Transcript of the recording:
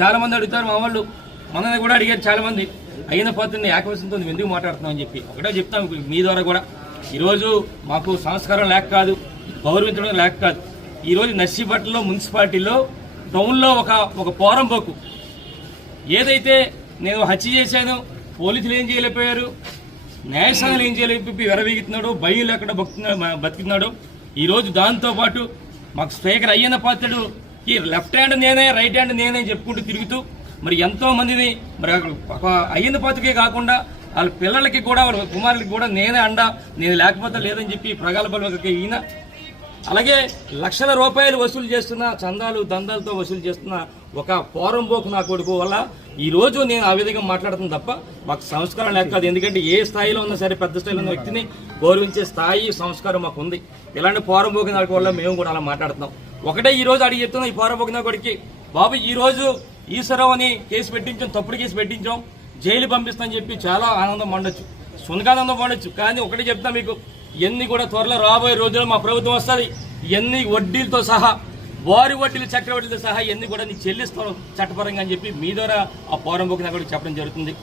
చాలా మంది అడుగుతారు మా వాళ్ళు, మనల్ని కూడా అడిగారు చాలా మంది, అయిన పాత్రని ఏకవశంతో నువ్వు ఎందుకు మాట్లాడుతున్నావు అని చెప్పి. ఒకటే చెప్తాం మీ ద్వారా కూడా, ఈరోజు మాకు సంస్కారం లేక కాదు, గౌరవించడం లేక కాదు. ఈరోజు నర్సీపట్నంలో మున్సిపాలిటీలో టౌన్లో ఒక పోరంబోకు ఏదైతే నేను హత్య చేశాను, పోలీసులు ఏం చేయలేకపోయారు, న్యాయస్థానాలు ఏం చేయలేకపోయి విరవీగుతున్నాడో, భయం లేకుండా బతుకుతున్నాడో, ఈరోజు దాంతోపాటు మాకు స్పీకర్ అయ్యన్న పాత్రుడుకి లెఫ్ట్ హ్యాండ్ నేనే, రైట్ హ్యాండ్ నేనే చెప్పుకుంటూ తిరుగుతూ మరి ఎంతో మందిని మరి ఒక అయ్యన్న పాత్రకే కాకుండా వాళ్ళ పిల్లలకి కూడా, వాళ్ళ కుమారులకి కూడా నేనే అండా, నేను లేకపోతే లేదని చెప్పి ప్రగల్భాలకి ఈయన. అలాగే లక్షల రూపాయలు వసూలు చేస్తున్న, చందాలు దందాలతో వసూలు చేస్తున్న ఒక పోరంబోకు నా కొడుకు వల్ల ఈరోజు నేను ఆ విధంగా మాట్లాడుతుంది తప్ప మాకు సంస్కారం లేక కాదు. ఎందుకంటే ఏ స్థాయిలో ఉన్నా సరే పెద్ద స్థాయిలో ఉన్న వ్యక్తిని గౌరవించే స్థాయి, సంస్కారం మాకు ఉంది. ఇలాంటి పోరంబోకు నా వల్ల మేము కూడా అలా మాట్లాడుతున్నాం. ఒకటే ఈ రోజు అడిగి చెప్తున్నాం ఈ పోరంబోకు నా కొడుకి, బాబు ఈ రోజు ఈశ్వరరావు అని కేసు పెట్టించాం, తప్పుడు కేసు పెట్టించాం, జైలు పంపిస్తామని చెప్పి చాలా ఆనందం పండొచ్చు, సునకానందం పండొచ్చు. కానీ ఒకటే చెప్తా మీకు, ఇవన్నీ కూడా త్వరలో రాబోయే రోజుల్లో మా ప్రభుత్వం వస్తుంది, ఇవన్నీ వడ్డీలతో సహా, వారి వడ్డీలు, చక్రవడ్డీలతో సహా ఇవన్నీ కూడా నీకు చెల్లిస్తాం చట్టపరంగా అని చెప్పి మీ ద్వారా ఆ పోరంబోకు నాకు చెప్పడం జరుగుతుంది.